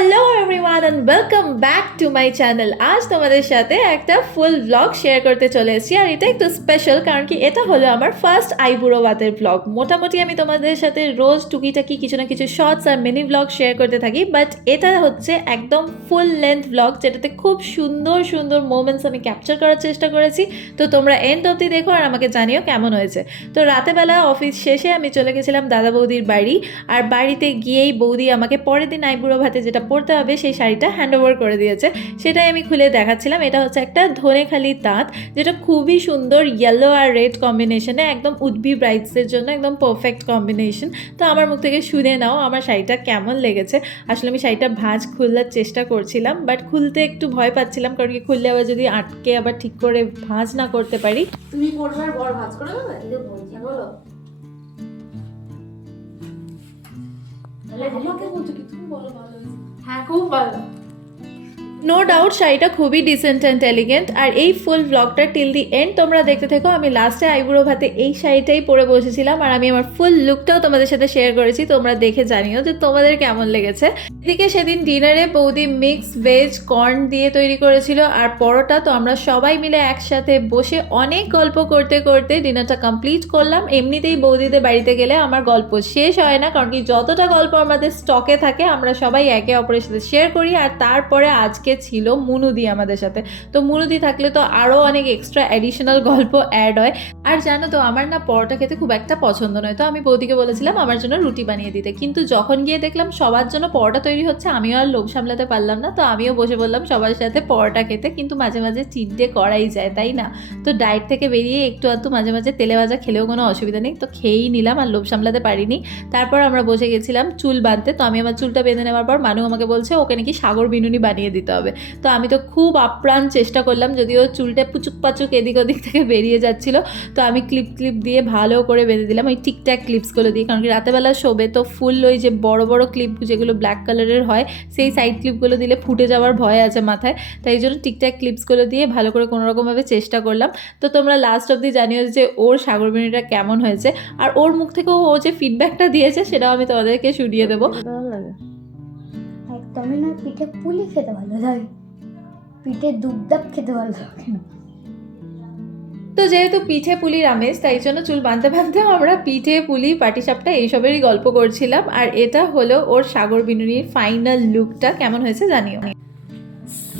Hello everyone and welcome back to my channel. আজ তোমাদের সাথে একটা ফুল ব্লগ শেয়ার করতে চলে এসেছি, আর এটা একটু স্পেশাল কারণ কি এটা হলো আমার ফার্স্ট আইবুড়ো ভাতের ব্লগ। মোটামুটি আমি তোমাদের সাথে রোজ টুকিটাকি কিছু না কিছু শর্টস আর মিনি ব্লগ শেয়ার করতে থাকি, বাট এটা হচ্ছে একদম ফুল লেন্থ ব্লগ যেটাতে খুব সুন্দর সুন্দর মোমেন্টস আমি ক্যাপচার করার চেষ্টা করেছি। তো তোমরা এন্ড অবধি দেখো আর আমাকে জানিও কেমন হয়েছে। তো রাতেবেলা অফিস শেষে আমি চলে গেছিলাম দাদা বৌদির বাড়ি, আর বাড়িতে গিয়েই বৌদি আমাকে পরের দিন আইবুড়ো ভাতে যেটা পরতে হবে সেই শাড়িটা হ্যান্ড ওভার করে দিয়েছে। সেটাই আমি খুলে দেখাচ্ছিলাম। এটা হচ্ছে একটা ধনেখালি তাঁত, যেটা খুবই সুন্দর ইয়েলো আর রেড কম্বিনেশনে, একদম উডবি ব্রাইডসের জন্য একদম পারফেক্ট কম্বিনেশন। তো আমার মুখ থেকে শুনে নাও আমার শাড়িটা কেমন লেগেছে। আসলে আমি শাড়িটা ভাঁজ খোলার চেষ্টা করছিলাম, বাট খুলতে একটু ভয় পাচ্ছিলাম, কারণ কি খুললে আবার যদি আটকে আবার ঠিক করে ভাঁজ না করতে পারি। তুমি করবে আর বড় ভাঁজ করে দেবে বলো। আমাকে বলছো কি তুমি বলো ভালো হয়েছে। হ্যাঁ খুব ভালো। নো ডাউট শাড়িটা খুবই ডিসেন্ট অ্যান্ড এলিগেন্ট। আর এই ফুল ব্লগটা টিল দি এন্ড তোমরা দেখতে থেকো। আমি লাস্টে আইবুড়ো ভাতে এই শাড়িটাই পরে বসেছিলাম, আর আমি আমার ফুল লুকটাও তোমাদের সাথে শেয়ার করেছি। তোমরা দেখে জানিও যে তোমাদের কেমন লেগেছে। এদিকে সেদিন ডিনারে বৌদি মিক্স ভেজ কর্ন দিয়ে তৈরি করেছিল আর পরোটা। তো আমরা সবাই মিলে একসাথে বসে অনেক গল্প করতে করতে ডিনারটা কমপ্লিট করলাম। এমনিতেই বৌদিদের বাড়িতে গেলে আমার গল্প শেষ হয় না, কারণ কি যতটা গল্প আমাদের স্টকে থাকে আমরা সবাই একে অপরের সাথে শেয়ার করি। আর তারপরে আজকে ছিল মুনুদি আমাদের সাথে। তো মুনুদি থাকলে তো আরও অনেক এক্সট্রা অ্যাডিশনাল গল্প অ্যাড হয়। আর জানো তো আমার না পরোটা খেতে খুব একটা পছন্দ নয়, তো আমি বৌদিকে বলেছিলাম আমার জন্য রুটি বানিয়ে দিতে। কিন্তু যখন গিয়ে দেখলাম সবার জন্য পরোটা তৈরি হচ্ছে, আমিও আর লোভ সামলাতে পারলাম না, তো আমিও বসে বললাম সবার সাথে পরোটা খেতে। কিন্তু মাঝে মাঝে চিট ডে করাই যায়, তাই না? তো ডায়েট থেকে বেরিয়ে একটু আধটু মাঝে মাঝে তেলে ভাজা খেলেও কোনো অসুবিধা নেই, তো খেয়েই নিলাম, আর লোভ সামলাতে পারিনি। তারপর আমরা বসে গেছিলাম চুল বাঁধতে। তো আমি আমার চুলটা বেঁধে নেওয়ার পর মানু আমাকে বলছে ওকে নাকি সাগর বিনুনি বানিয়ে দিতে হবে। তো আমি তো খুব আপ্রাণ চেষ্টা করলাম, যদিও চুলটা পুচুক পাচুক এদিক ওদিক থেকে বেরিয়ে যাচ্ছিল। তো আমি ক্লিপ দিয়ে ভালো করে বেঁধে দিলাম, ওই ঠিকঠাক ক্লিপসগুলো দিয়ে, কারণ কি রাতেবেলা শোবে তো ফুল ওই যে বড় বড় ক্লিপ যেগুলো ব্ল্যাক কালারের হয় সেই সাইড ক্লিপগুলো দিলে ফুটে যাওয়ার ভয় আছে মাথায়। তাই এই জন্য ঠিকঠাক ক্লিপসগুলো দিয়ে ভালো করে কোনোরকমভাবে চেষ্টা করলাম। তো তোমরা লাস্ট অবধি জানিও যে ওর সাগর বিনুনিটা কেমন হয়েছে, আর ওর মুখ থেকেও ও যে ফিডব্যাকটা দিয়েছে সেটাও আমি তোমাদেরকে শুনিয়ে দেবো। একদমই নয়, পিঠে পুলি খেতে ভালো লাগে, পিঠে দুবদাব খেতে ভালো লাগে না। তো যেহেতু পিঠে পুলির আমেজ, তাই জন্য চুল বাঁধতে বাঁধতে আমরা পিঠে পুলি পাটিসাপটা এইসবেরই গল্প করছিলাম। আর এটা হলো ওর সাগর বিনুনির ফাইনাল লুকটা। কেমন হয়েছে জানিও।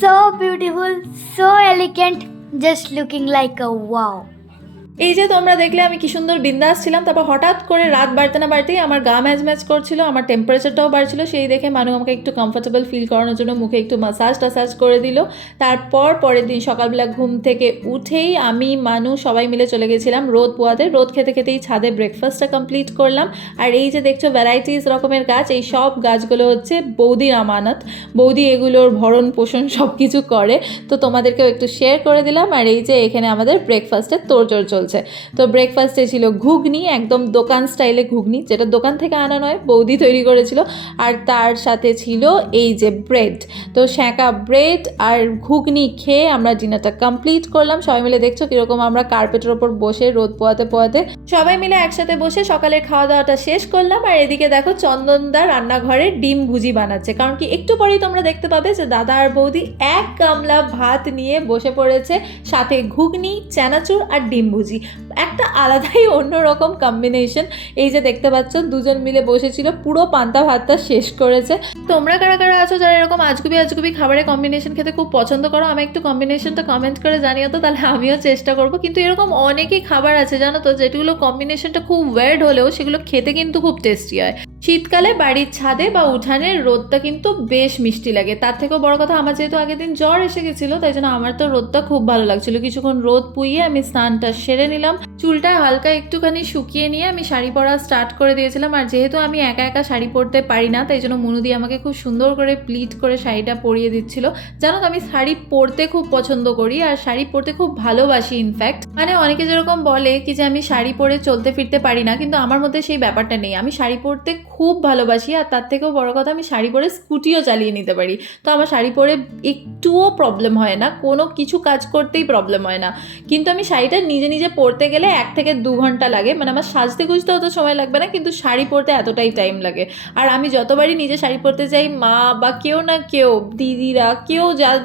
So beautiful, so elegant, just looking like a wow. এই যে তোমরা দেখলে আমি কি সুন্দর বিন্দাস ছিলাম, তারপর হঠাৎ করে রাত বাড়তে না বাড়তেই আমার গা ম্যাচ করছিল, আমার টেম্পারেচারটাও বাড়ছিল। সেই দেখে মানু আমাকে একটু কমফোর্টেবল ফিল করানোর জন্য মুখে একটু মাসাজ করে দিল। তারপর পরের দিন সকালবেলা ঘুম থেকে উঠেই আমি মানু সবাই মিলে চলে গেছিলাম রোদ পোয়াতে। রোদ খেতে খেতেই ছাদে ব্রেকফাস্টটা কমপ্লিট করলাম। আর এই যে দেখছো ভ্যারাইটিস রকমের গাছ, এই সব গাছগুলো হচ্ছে বৌদির আমানত। বৌদি এগুলোর ভরণ পোষণ সব কিছু করে, তো তোমাদেরকেও একটু শেয়ার করে দিলাম। আর এই যে এখানে আমাদের ব্রেকফাস্টের তোড়জোড় চলছে। তো ব্রেকফাস্টে ছিল ঘুগনি, একদম দোকান স্টাইলে ঘুগনি, যেটা দোকান থেকে আনা নয়, বৌদি তৈরি করেছিল। আর তার সাথে ছিল এই যে ব্রেড। তো সেঁকা ব্রেড আর ঘুগনি খেয়ে আমরা ডিনারটা কমপ্লিট করলাম। সবাই মিলে দেখছো কিরকম আমরা কার্পেটের ওপর বসে রোদ পোয়াতে সবাই মিলে একসাথে বসে সকালের খাওয়া দাওয়াটা শেষ করলাম। আর এদিকে দেখো চন্দনদা রান্নাঘরে ডিম ভুজি বানাচ্ছে, কারণ কি একটু পরেই তোমরা দেখতে পাবে যে দাদা আর বৌদি এক গামলা ভাত নিয়ে বসে পড়েছে, সাথে ঘুগনি, চানাচুর আর ডিম ভুজি। একটা আলাদাই অন্যরকম কম্বিনেশন। এই যে দেখতে পাচ্ছ দুজন মিলে বসেছিল, পুরো পান্তা ভাতটা শেষ করেছে। তোমরা কারা কারা আছো যারা এরকম আজগুবি খাবারের কম্বিনেশন খেতে খুব পছন্দ করো, আমি একটু কম্বিনেশনটা কমেন্ট করে জানিও তো, তাহলে আমিও চেষ্টা করব। কিন্তু এরকম অনেকই খাবার আছে জানো তো, যেগুলো কম্বিনেশনটা খুব ওয়ার্ড হলেও সেগুলো খেতে কিন্তু খুব টেস্টি হয়। শীতকালে বাড়ির ছাদে বা উঠানের রোদটা কিন্তু বেশ মিষ্টি লাগে। তার থেকেও বড় কথা, আমার যেহেতু আগের দিন জ্বর এসে গেছিলো, তাই জন্য আমার তো রোদটা খুব ভালো লাগছিল। কিছুক্ষণ রোদ পুইয়ে আমি স্নানটা সেরে নিলাম, চুলটা হালকা একটুখানি শুকিয়ে নিয়ে আমি শাড়ি পরা স্টার্ট করে দিয়েছিলাম। আর যেহেতু আমি একা একা শাড়ি পরতে পারি না, তাই জন্য মুনুদি আমাকে খুব সুন্দর করে প্লিট করে শাড়িটা পরিয়ে দিচ্ছিল। জানো তো আমি শাড়ি পরতে খুব পছন্দ করি, আর শাড়ি পরতে খুব ভালোবাসি। ইনফ্যাক্ট মানে অনেকে যেরকম বলে কি যে আমি শাড়ি পরে চলতে ফিরতে পারি না, কিন্তু আমার মধ্যে সেই ব্যাপারটা নেই। আমি শাড়ি পরতে খুব ভালোবাসি, আর তার থেকেও বড় কথা আমি শাড়ি পরে স্কুটিও চালিয়ে নিতে পারি। তো আমার শাড়ি পরে একটুও প্রবলেম হয় না, কোনো কিছু কাজ করতেই প্রবলেম হয় না। কিন্তু আমি শাড়িটা নিজে নিজে পরতে গেলে 1 থেকে 2 ঘন্টা লাগে, মানে আমার সাজতে গুজতে অত সময় লাগবে না, কিন্তু শাড়ি পরতে এতটাই টাইম লাগে। আর আমি যতবারই নিজে শাড়ি পরতে যাই, মা বা কেউ না কেউ, দিদিরা, কেউ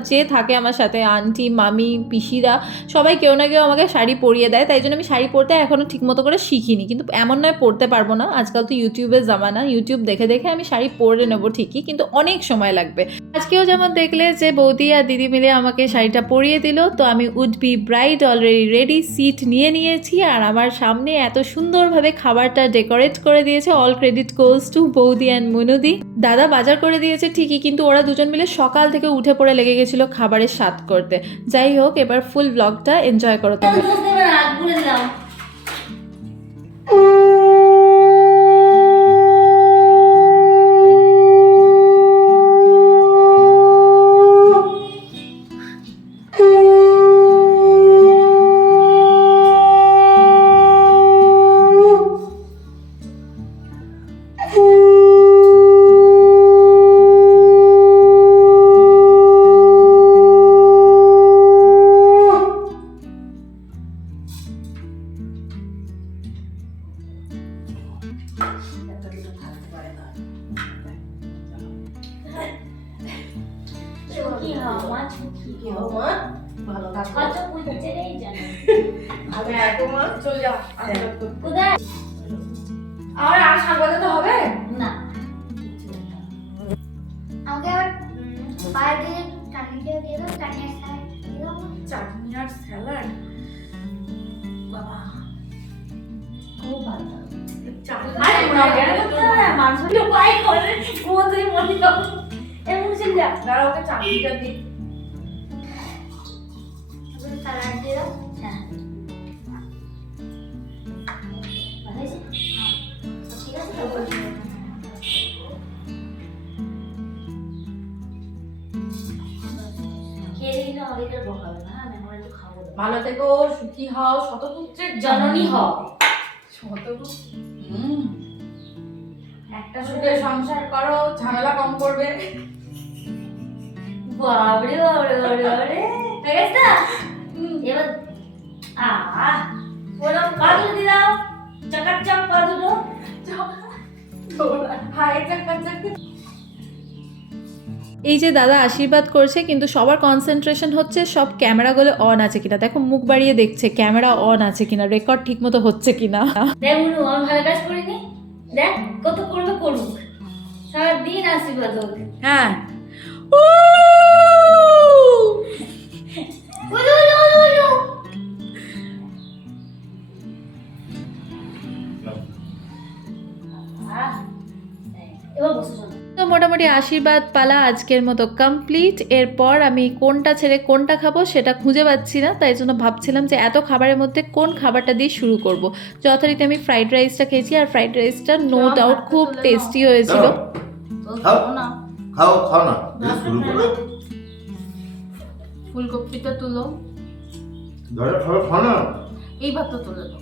যে থাকে আমার সাথে, আন্টি, মামি, পিসিরা, সবাই কেউ না কেউ আমাকে শাড়ি পরিয়ে দেয়। তাই জন্য আমি শাড়ি পরতে এখনও ঠিকমতো করে শিখিনি, কিন্তু এমন নয় পরতে পারবো না, আজকাল তো ইউটিউবের জামানা, ইউটিউব দেখে দেখে আমি শাড়ি পরে নেবো ঠিকই, কিন্তু অনেক সময় লাগবে। আজকেও যেমন দেখলে যে বৌদি আর দিদি মিলে আমাকে শাড়িটা পরিয়ে দিল, তো আমি would be bride already ready, seat নিয়ে নিয়েছি, আর আমার সামনে এত সুন্দরভাবে খাবারটা ডেকোরেট করে দিয়েছে। অল ক্রেডিট গোজ টু বৌদি অ্যান্ড মুনুদি। দাদা বাজার করে দিয়েছে ঠিকই, কিন্তু ওরা দুজন মিলে সকাল থেকে উঠে পড়ে লেগে গেছিলো খাবারের স্বাদ করতে। যাই হোক, এবার ফুল ব্লগটা এনজয় করো তোমরা। আর শাক বাজাতে হবে না, আমাকে আবার পায়ে দিয়ে চাটনিটা দিয়ে দাও, চাটনি আর স্যালাড দিয়ে দাও। চাটনি আর স্যালাড, বাবা খুব ভালো। দাঁড়া, ওকে চাটনিটা দিই। স্যালাড দিয়ে দাও। হ্যাঁ, ঠিক আছে তো বলছি। খেয়ে দিলে আমাদের বকাবে না, আমি এখন একটু খাবো। ভালো থেকো, সুখী হও, শতপুত্রের জননী হও। একটা সুখে সংসার করো, ঝামেলা কম করবে। বাবরে বাবরে বাবরে বাবরে, হয়ে গেছে না? এবার ওরকম পা দুটো দিয়ে দাও, চকাচক পা দুটো। হাই চাকা চাকা। এই যে দাদা আশীর্বাদ করছে, কিন্তু সবার কনসেন্ট্রেশন হচ্ছে সব ক্যামেরাগুলো অন আছে কিনা। দেখো মুখ বাড়িয়ে দেখছে ক্যামেরা অন আছে কিনা, রেকর্ড ঠিক মতো হচ্ছে কিনা। দেখ মুনু, আমি ভালো কাজ করিনি, দেখ কত করবে করুক, সারাদিন আশীর্বাদ হোক। হ্যাঁ, এবার বসে শোনো। তো মোটামুটি আশীর্বাদ পালা আজকের মতো কমপ্লিট। এরপর আমি কোনটা ছেড়ে কোনটা খাবো সেটা খুঁজে পাচ্ছি না, তাই জন্য ভাবছিলাম যে এত খাবারের মধ্যে কোন খাবারটা দিয়ে শুরু করব। যথারীতি আমি ফ্রাইড রাইসটা খেয়েছি, আর ফ্রাইড রাইসটা নো ডাউট খুব টেস্টি হয়েছিল। খাও খাও খাও না, শুরু করো। ফুলকপিটা তুলো, ধরে খাও খাও না। এই ভাতটা তুলে দাও।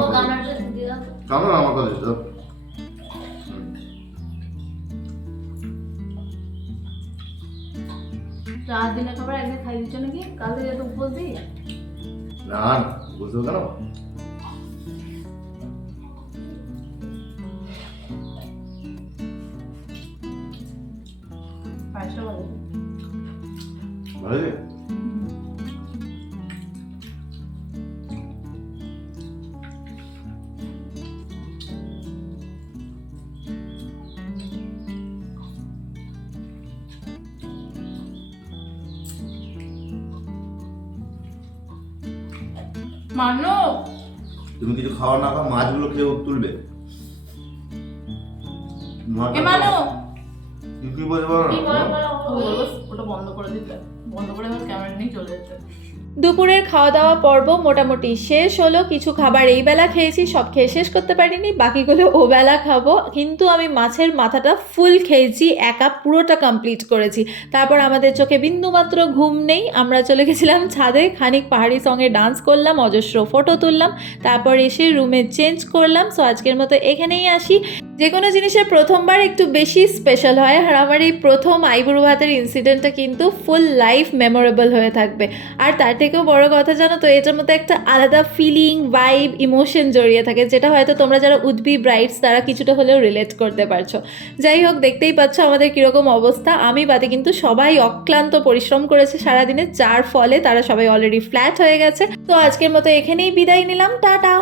ও গামলাটা দিয়ে দাও। কেমন আমার কাছে তো রাত দিনে খাবার একদিন খাই দিচ্ছ নাকি? কাল থেকে তো উপোস দিই। না বুঝতে কেন পাঁচটা বাজে। ভালো যে মানো, তুমি কিছু খাওয়া না খাও, মাছগুলো খেয়ে তুলবে। এ মানো, তুমি কি বলতে পারো কি বলো না? বলো ওটা বন্ধ করে দিতে, বন্ধ করে আমার ক্যামেরা নিয়ে চলে যেতে। দুপুরের খাওয়া দাওয়া পর্ব মোটামুটি শেষ হলো। কিছু খাবার এই বেলা খেয়েছি, সব খেয়ে শেষ করতে পারিনি, বাকিগুলো ও বেলা খাবো। কিন্তু আমি মাছের মাথাটা ফুল খেয়েছি, একা পুরোটা কমপ্লিট করেছি। তারপর আমাদের চোখে বিন্দুমাত্র ঘুম নেই, আমরা চলে গেছিলাম ছাদে, খানিক পাহাড়ি সঙ্গে ডান্স করলাম, অজস্র ফটো তুললাম, তারপর এসে রুমে চেঞ্জ করলাম। সো আজকের মতো এখানেই আসি। যে কোনো জিনিসের প্রথমবার একটু বেশি স্পেশাল হয়, আর আমার এই প্রথম আইবুড়ো ভাতের ইনসিডেন্টটা কিন্তু ফুল লাইভ লাইফ মেমোরেবল হয়ে থাকবে। আর তার থেকেও বড় কথা জানো তো, এটার মধ্যে একটা আলাদা ফিলিং, ভাইব, ইমোশন জড়িয়ে থাকে, যেটা হয়তো তোমরা যারা উড বি ব্রাইডস তারা কিছুটা হলেও রিলেট করতে পারছো। যাই হোক, দেখতেই পাচ্ছ আমাদের কীরকম অবস্থা। আমি বাদে কিন্তু সবাই অক্লান্ত পরিশ্রম করেছে সারাদিনে, যার ফলে তারা সবাই অলরেডি ফ্ল্যাট হয়ে গেছে। তো আজকের মতো এখানেই বিদায় নিলাম, টাটা।